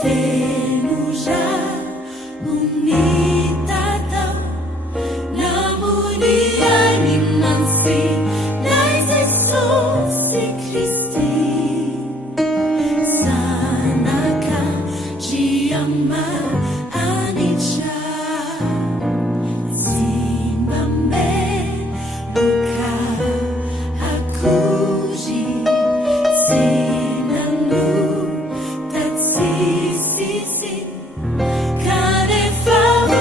feno já unita tao namun ia minansi nai Jesus si Kristi sanaka jiama anisha simbambe buka akuji sinanu tatsisi kane fahu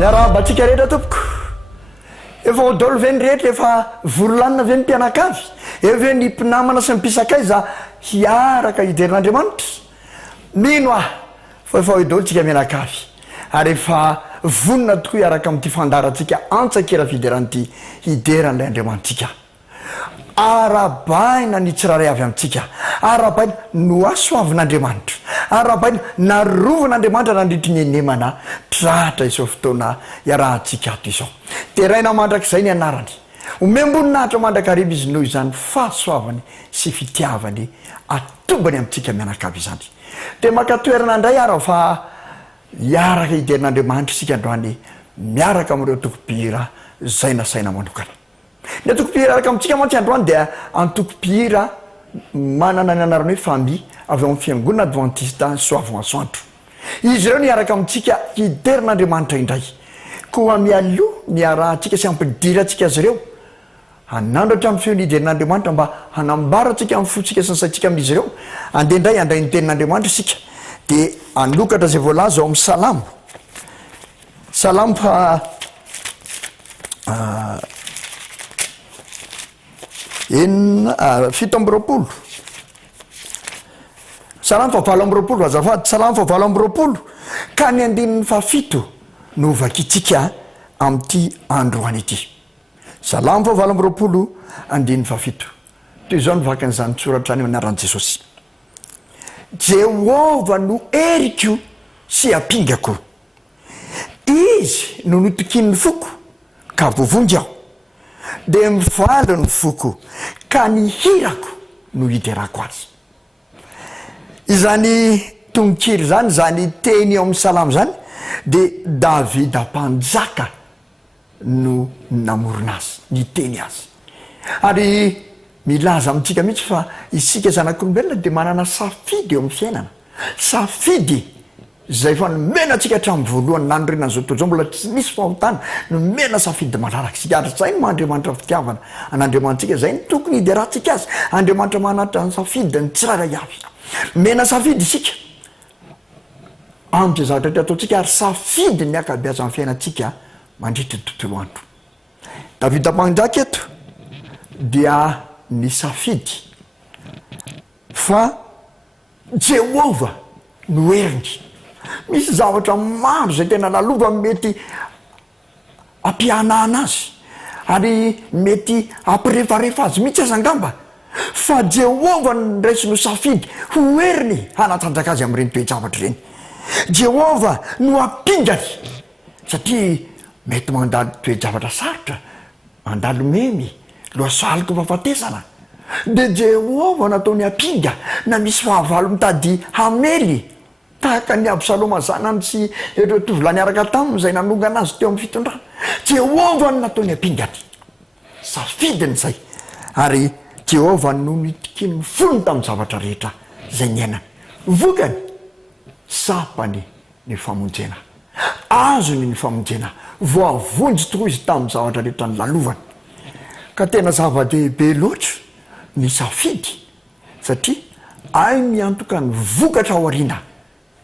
miarabatsika rehetra tompoko efa odolo ve ny rehetra efa vorolanina ve ny mpianakavy eve ny mpinamana sy mipisakaiza hiaraka hiderin'andriamanitra mino ah fa efa odolotsika mianakavy ary efa vonina tokoa hiaraka amin'ity fandaratsika antsakera fideran'ity hideran'ilay andriamanitsika arabaina ny tsiraray avy amintsika arabaina no asoavin'andriamanitra arabaina narovin'andriamanitra nandritry ny enemana tratra izao fotoana iarahantsika ato izao teraina mandrak'izay ny anarany omemboninahitra mandrakariby izy noho izany fahasoavany sy fitiavany atobany amintsika mianakavy izany de makatoerana indray ara fa hiaraka hiderin'andriamanitra isika androany miaraka amin'ireo tokopihira zay nasaina manokana ny atokopihira araka amintsika mantsy androany dia antokopihira manana ny anarany hoe fami avy amin'ny fiangonana adventiste soavon-asoantro izy ireo niaraka amintsika hiderin'andriamanitra indray koa mialoha niarahantsika sy ampidira atsika azy ireo hanandratra amin'ny feo ny hiderin'andriamanitra mba hanambaratsika amin'ny fotsika sy ny saitsika amin'izy ireo andeha indray andray ny tenin'andriamanitra isika de anokatra zay voalaza ao amin'ny salamo salamo fa fito amby roapolo salamo fa valo amby roapolo azafady salamo fa valo amby roapolo ka ny andinin'ny fafito no vakitsika amin'ity androany ity salamo fa valo amby roapolo andin'ny fafito toy izao ny vakan'izany tsoratra any anaran'i jesosy jehova no eriko sy apingako izy no notokin'ny foko ka vovonjy aho de mivalo ny foko ka ny hirako no hiterako azy izany tongokiry zany zany teny eo amin'ny salamo zany de davida mpanjaka no namorona azy ny teny azy ary milaza amintsika mihitsy fa isika zanak'olombelona de manana safidy eo amin'ny fiainana safidy zay fa nomena atsika hatramin'ny voalohany nandrena n'izao toa zao mbola tsy nisy fahotana nomena safidy malalaka sika ary zay no andriamanitra fitiavana an'andriamanitsika zay ny tokony hiderahantsika azy andriamanitra manatra ny safidy ny tsiraray avy mena safidy isika am'izay zavatra ty ataontsika ary safidy ny akabeaza amin'ny fiainatsika mandritra ny tontolo andro davida mpanjaka eto dia ny safidy fa jehova no heriny misy zavatra maro zay tena lalova mety ampianana azy ary mety ampirefarefa azy mihitsy azy angamba fa jehova ny raisy no safidy ho heriny hanatanjaka azy amin'ireny toe-javatra ireny jehova no ampingany satria mety mandalo toe-javatra sarotra mandalo memy loasaliko fahafatesana de jehova nataony ampinga na misy fahavalo mitady hamely tahaka ny absaloma zanany sy ireo tovolany araka taminy zay nanongana azy teo amin'ny fitondrana jehova no nataony ampingany safidiny zay ary jehova no nitikiny mifony tamin'ny zavatra rehetra zay ny ainany vokany sapany ny famonjena azony ny famonjena voavonjy tokoa izy tamin'ny zavatra rehetra ny lalovany ka tena zava-dehibe loatra ny safidy satria ay miantoka ny vokatra ao ariana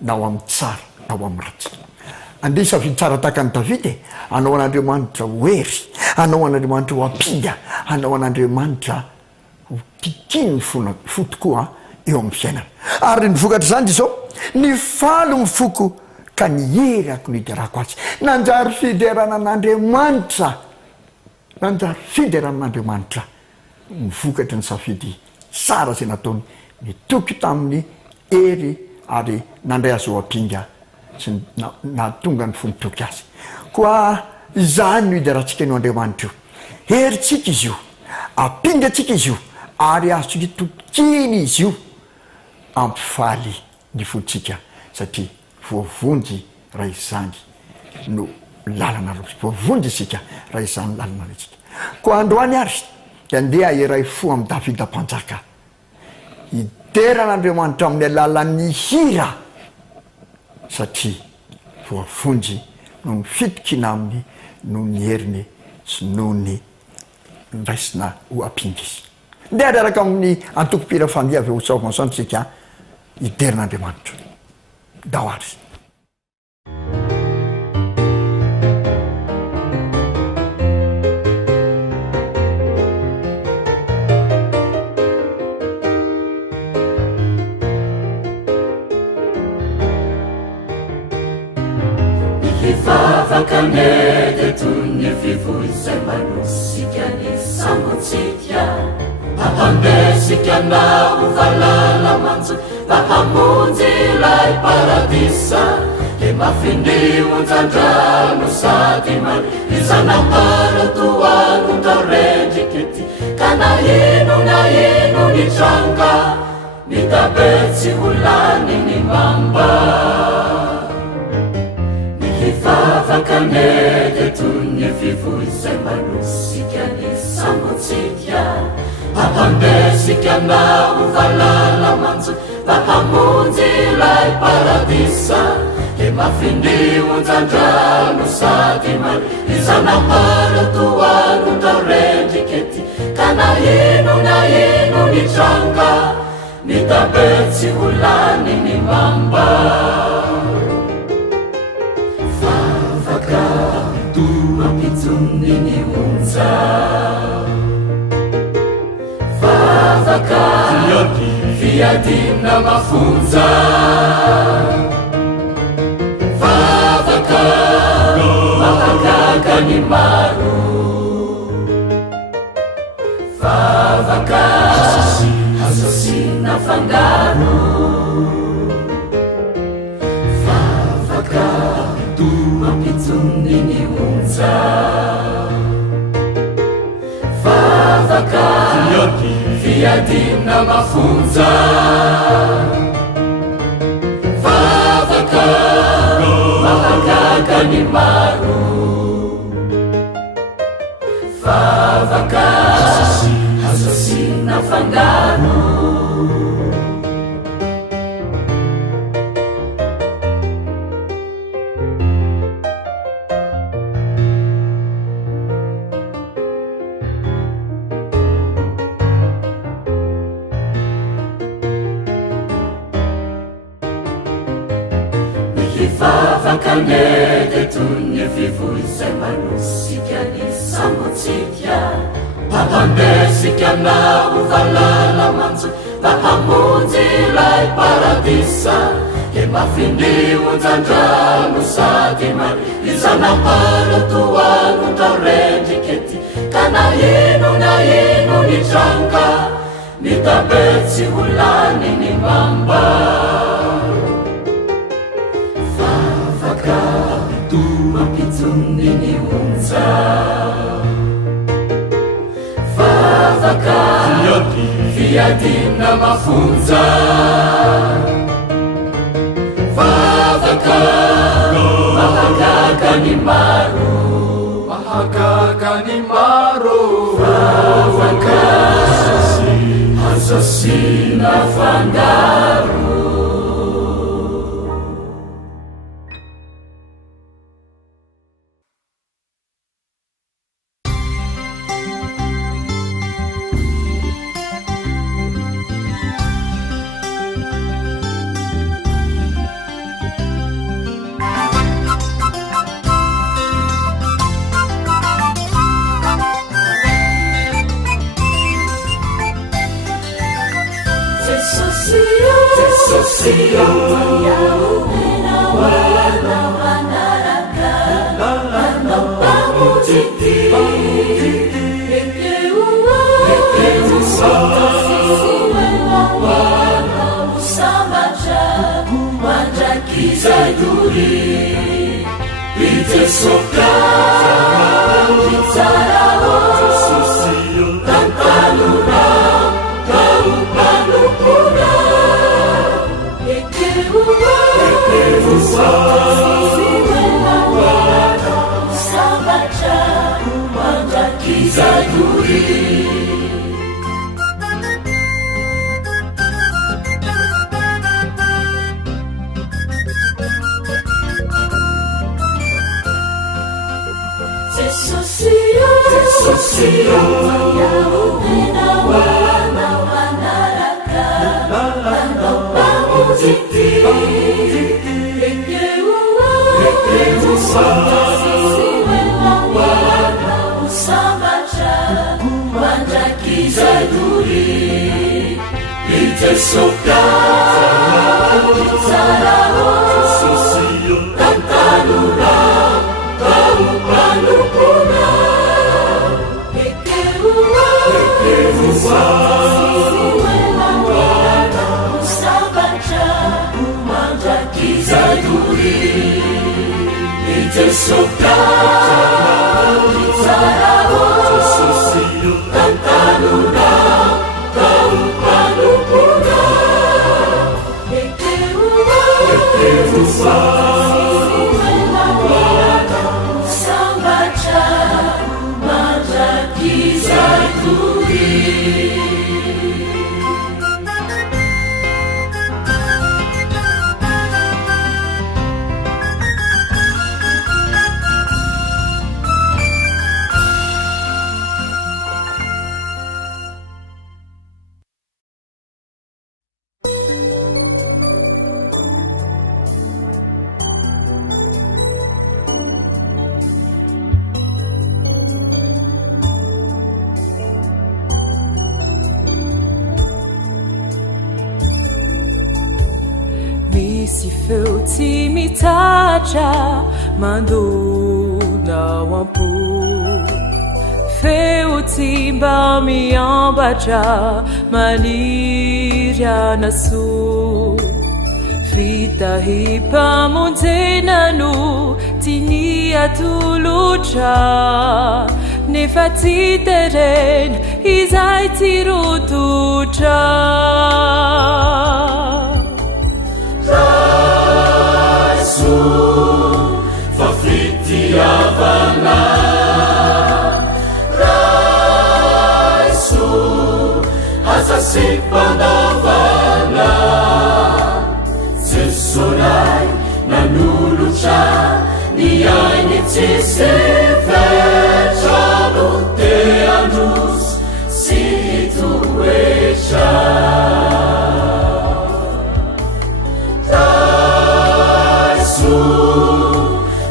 na ao amin'ny tsara na ao amin'ny ratsy andeha safidy tsara tahaka ny davida anao an'andriamanitra hoery anao an'andriamanitra ho ampinga anao an'andriamanitra ho tikiny fo tokoa eo amin'ny fiainana ary ny vokatra zany de zao ny falo mifoko ka ny herako no hiderako azy nanjary fiderana an'andriamanitra nanjary fideranan'andriamanitra mivokatra ny safidy sara zay nataony mitoky tamin'ny hery ary nandray azy ho ampinga sy natonga ny fonitoky azy koa izany no hiderahantsika no andriamanitra io heritsika izy io ampingatsika izy io ary azotsika tokiny izy io ampifaly ny fontsika satria voavonjy raha izany no lalana voavonjy isika raha izany lalana retsika koa androany ary de andeha eray fo amin'ny davida mpanjaka hideran'andriamanitra amin'ny alalan'ny hira satria voavonjy no mifitikina aminy no ny heriny sy no ny raisina ho ampinga izy ndeha araraka amin'ny antokopira famia avy hosaovansantitsika hiderin'andriamanitra dao ary Vakanete tunye fivuise manusika ni samotsika Ahandesika na uvalala manzu Vahamunzi lai paradisa Mafindi untandrano sadimari Izanambara tuanu ndarejiketi Kana inu na inu ni changa Nitabetsi hulani ni mamba Vakanete tunye fivuise manusika ni samotsika Ahandesika na uvalala manzu Vahamunzi lai paradisa Mafindi untandrano sadimari Izanambara tuanu ndarejiketi Kana inu na inu ni changa Nitabetsi hulani ni mamba Mapituni unza Vavaka Fiadi na mafunza Vavaka Mahakaka ni maru Vavaka Hasasi na fangaru Vavaka Mapituni unza Vavaka Fiadi na mafunza Vavaka Mahakaka ni maru Vavaka Hasasi na fangaru Vakanete tunye fivuise manusika ni samotsika Ahandesika na uvalala manzu Vahamunzi lai paradisa Mafindi untandrano sadimari Izanambara tuanu ndarejiketi Kana inu na inu ni changa Nitabetsi hulani ni mamba Mapituni unza Vavaka Fiadi na mafunza Vavaka Mahakaka ni maru Mahakaka ni maru Vavaka Hasasi na fangaru Tantanura, Misy feo tsy mitatra mandona am-po, feo tsy mba miambatra maniry anaso, vita himpamonjena no tiany atolotra, nefa tsy terena izay tsy rototra. Raiso fa fitiavana, Raiso asa sy mpandavana, Jesonay nanolotra ny ainy tsisy fetra no te androso sy hitoetra.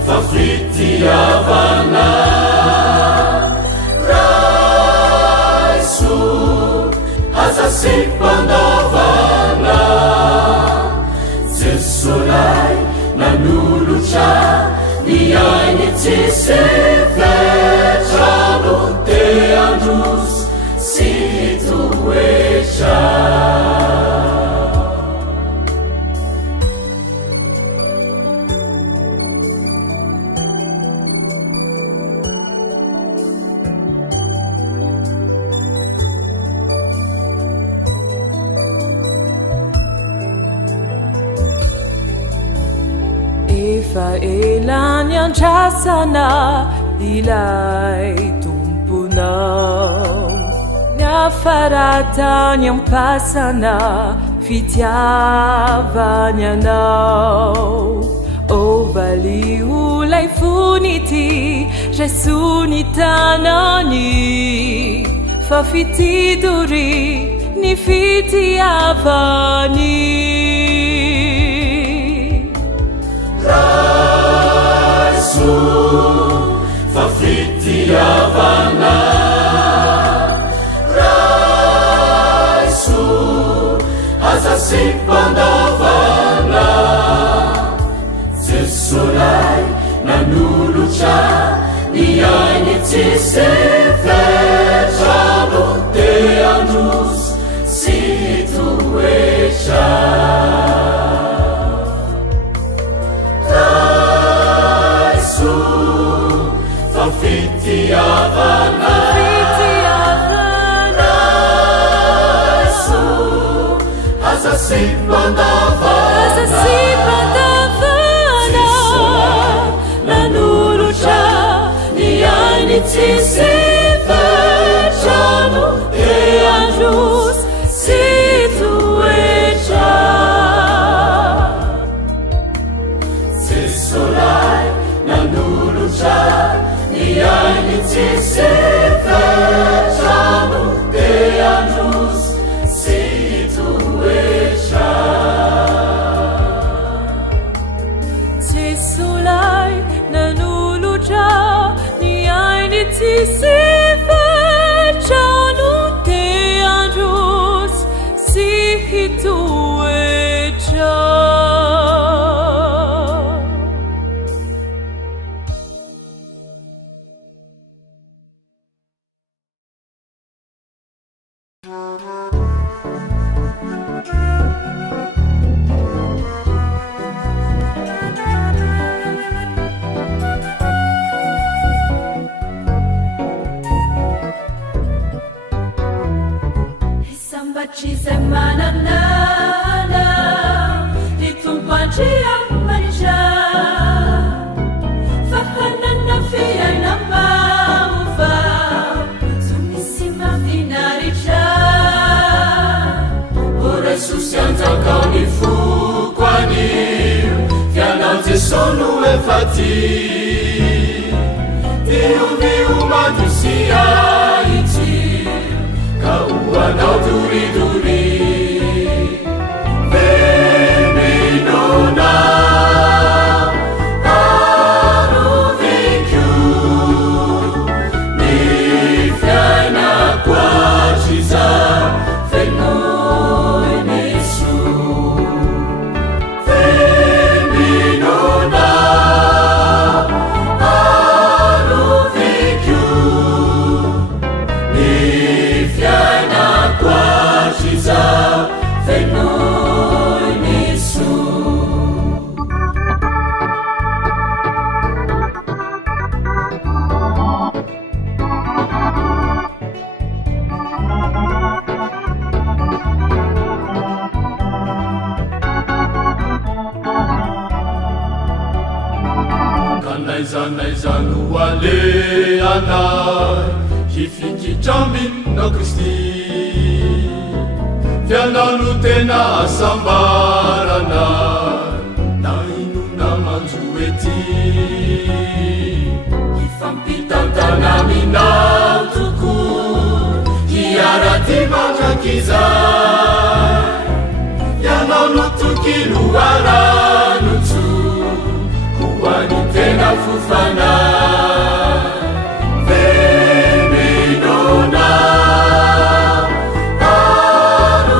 Fa fitiavana, Raiso asa sy mpandavana, Jesonay nanolotra ny ainy tsisy fetra no te androso sy hitoetra. Efa elany andrasana ilay tomponao, nafaratany ampasana fitiavany anao. Ovalio lay fonity resony tanany, fa fitidory ny fitiavany. Raiso fa fitiavana, Raiso asa sy mpandavana, Jesonay nanolotra ny ainy tsisy fetra no te androso sy hitoetra. Fitiavana, Raiso asa sy mpandavana, nanolotra ny ainy tsisy fetra no te androso sy hitoetra. Jesonay nanolotra ny ainy tsisy fetra no te androso sy hitoetra. Jesonay nanolotra ny ainy tsisy fetra no te androso sy hitoetra. lefati Viu manusia iti Kauanau duri-duri Feminona Aruvikyu Nifiana kwa chiza Fenonisu Feminona Aruvikyu Nifiana kwa chiza Fenonisu Kanaiza wale anay hifikitramina Kristi Fianano tena asambarana na inona manjoety Hifampitantana aminao toko hiarady mandrakizay Ianao no tokilo aranotso Hoani tena fofana Feminona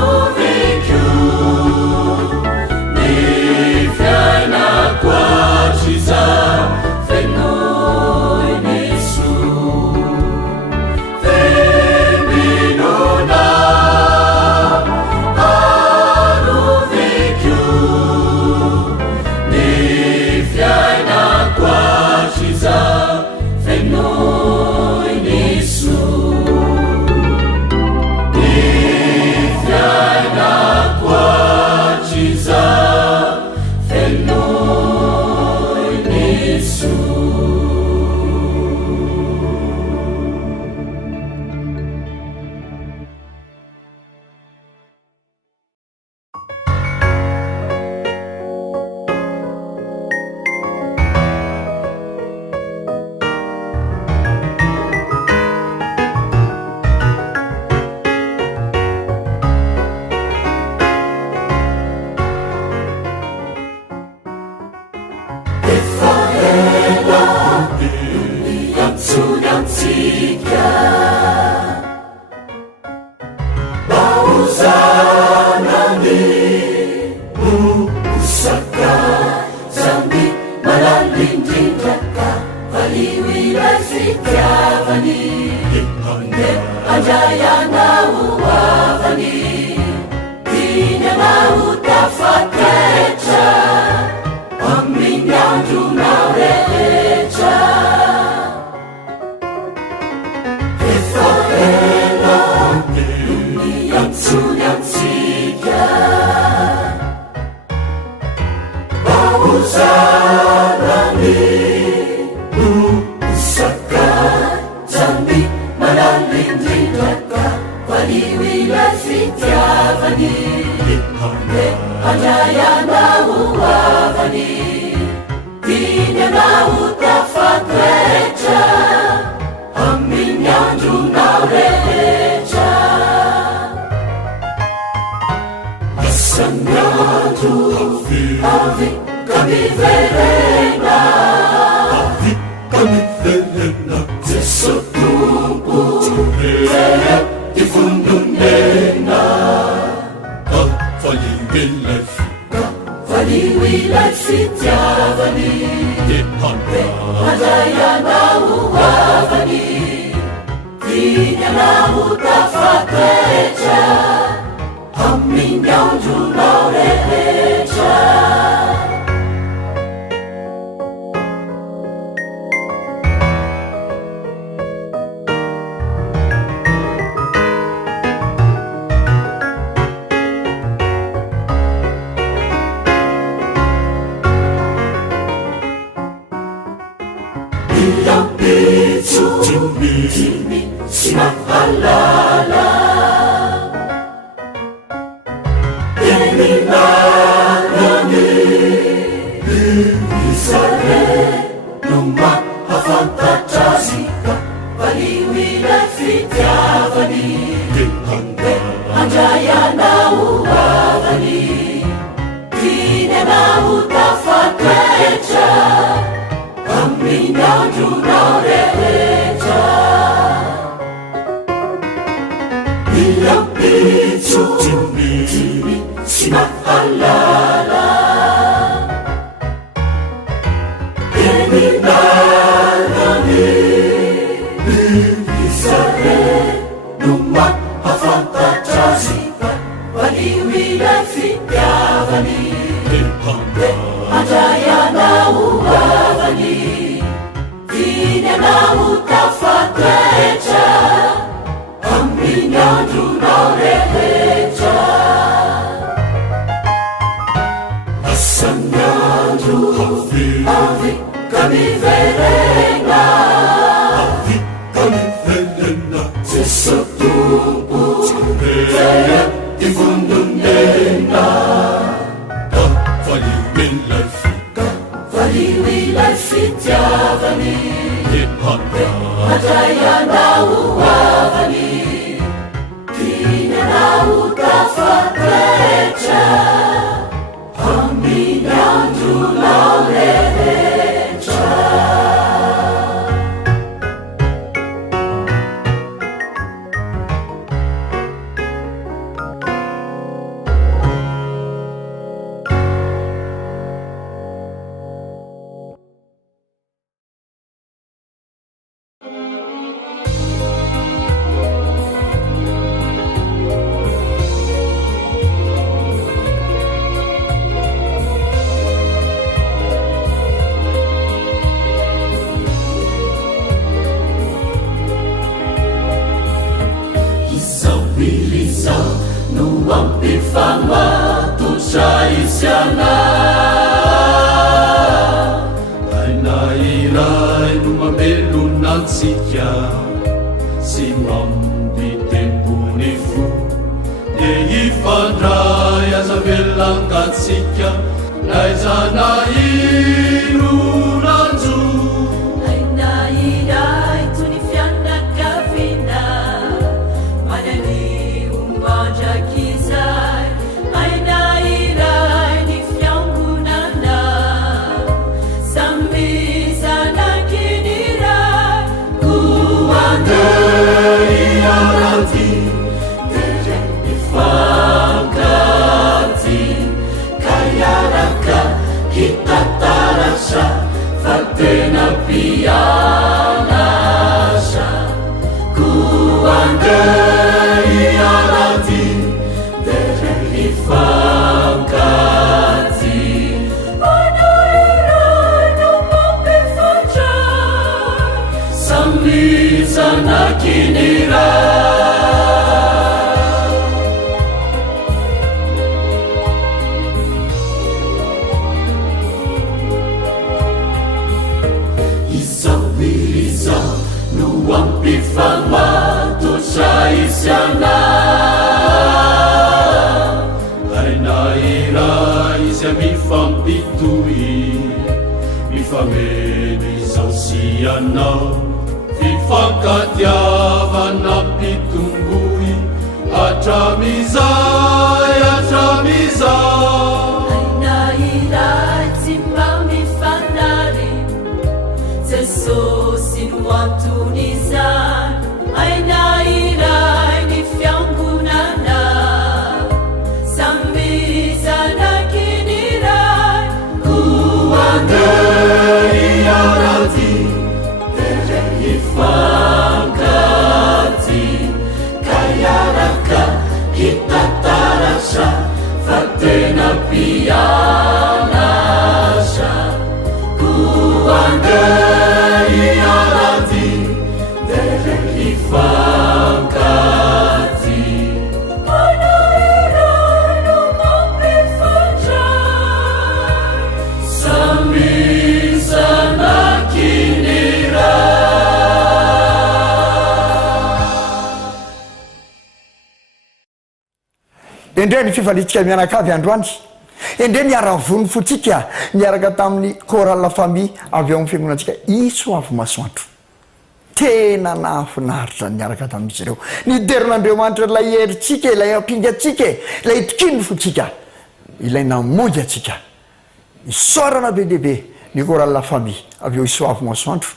Aruvikyu Nifiana kwa chiza Fenonisu Feminona Aruvikyu Nifiana kwa chiza Fenonisu Nifiana kwa chiza Fenonisu Sunamsika Bauzanani Musaka Zambi Malalindindaka Valiwila Sikyavani Ajayana Uwavani Dinyana Utafakecha Aminyanju Naurecha Sunamsika Bauzanani Musaka Zambi Malalindindaka Valiwila Sikyavani Ajayana Uwavani Dinyana Utafakecha Aminyanju Naurecha Sanadu Avi kami verena Sesutubu Saya difundunena Valiwila Sityavani Ajayana Uwavani Dinyana Utafakecha Aminyanju Naurecha Yang bicu Timi simak halala Ini nangani Bisa fantatrasika valiwila fitiavany andrayanao avany tinyanao tafatoetra amin'ny andronao rehetra miampitso sy mahalala eninarany isare no mahafantatrasika valiwila fitiavany andrayanao avany tinyanao tafatoetra amin'ny andronao rehetra asanyandro avy kamiverena Jesu Tumpo Jaya ivundunena valiwila fitiavany andrayanao avany tinyanao tafatoetra amin'ny andronao rehetra Isiana aina iray no mamelonatsika sy mampitembony fo de ifandray aza velangatsika naizana ino ranjo aina iray toy ny fianakaviana manany ombandrakizay aina iray ny fiangonana samby zanakiniray koandei araty dere ifankaty kayaraka hitatarasa fa tena pianasa koandei araty dere ifankaty anairay no mampifantray samby zanakiniray izao no ampifamatotra isiana aina iray izy mifampitohy mifameno izao sy anao fifankatiavana pitombohy hatramizay aina iray tsy mba mifanary Jesosy no anton'izany aina iray ny fiangonana samby zanakiniray koandei araty dere ifankaty kayaraka hitatarasa fa tena pianasa koandei araty dere ifankaty anairay no mampifantray samby zanakiniray indray ny fifalitsika mianakavy androany indray miaravony fotsika miaraka tamin'ny chorale famille avy eo amin'ny fiangonantsika isoavy masoandro tena nahafinaritra niaraka tamin'izy ireo niderin'andriamanitra ilay herintsika ilay ampingatsika ilay tokiny fotsika ilay namonjy atsika isorana be dehibe ny koralina famille avy eo isoavy masoandro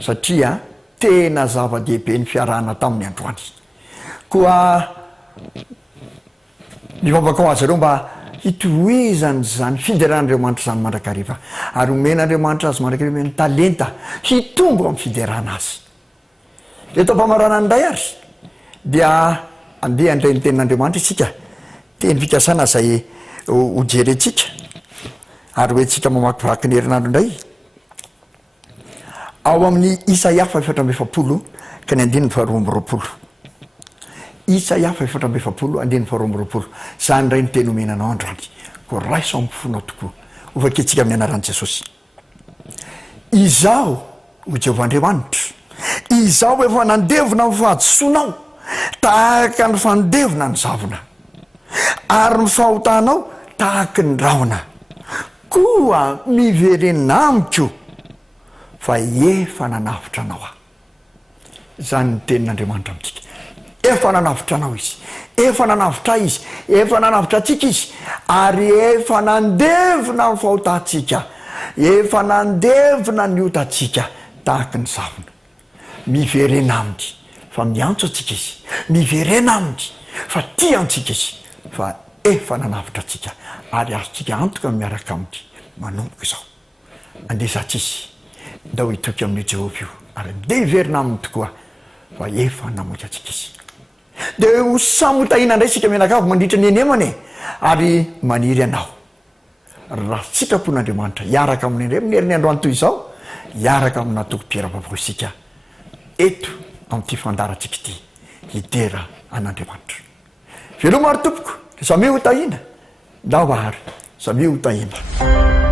satria tena zava-dehibe ny fiarahana tamin'ny androany koa ny vavaka ho azy ireo mba hitohizany zany fideran'andriamanitra zany mandrakariva ary omen'andriamanitra azy mandrakariva ny talenta hitombo amin'ny fiderana azy reto mpamarana nday ary dia andeha andray ny tenin'andriamanitra isika teny fikasana zay hojerentsika ary hoentsika mamakivaky ny herinandro indray ao amin'ny Isaia 4:7 ka ny 2:20 Isaia 4:7 zany ray ny teny omenanao androany ko raiso amin'ny fonao tokoa ovaketsika amin'ny anaran'i Jesosy izao ho Jehovah Andriamanitra izao efa nandevona ny fahadisoanao tahaka ny fandevona ny zavona ary ny fahotanao tahaka ny rahona koa miverenina amiko fa efa nanavitra anao zany ny tenin'andriamanitra amintsika efa nanavitra anao izy efa nanavitra izy efa nanavitra atsika izy ary efa nandevona ny fahotantsika efa nandevona ny otatsika tahaka ny zavona miverena aminy fa miantso atsika izy miverena aminy fa tia antsika izy fa efa nanavitra atsika ary azotsika antoka miaraka aminy manomboka izao andezatsy izy da ho hitoky amin'ny Jehovah io ary de hiverina aminy tokoa fa efa namotra atsika izy de ho samotahina indray sika mianakavy mandritra ny enemany ary maniry anao raha sitrapon'Andriamanitra hiaraka amin'ny indray mineriny androany toy izao hiaraka amina toko-piara-baovao isika eto amin'ity fandaratsika ity hidera an'Andriamanitra velomary tompoko samy ho tahina ndao vary samy ho tahina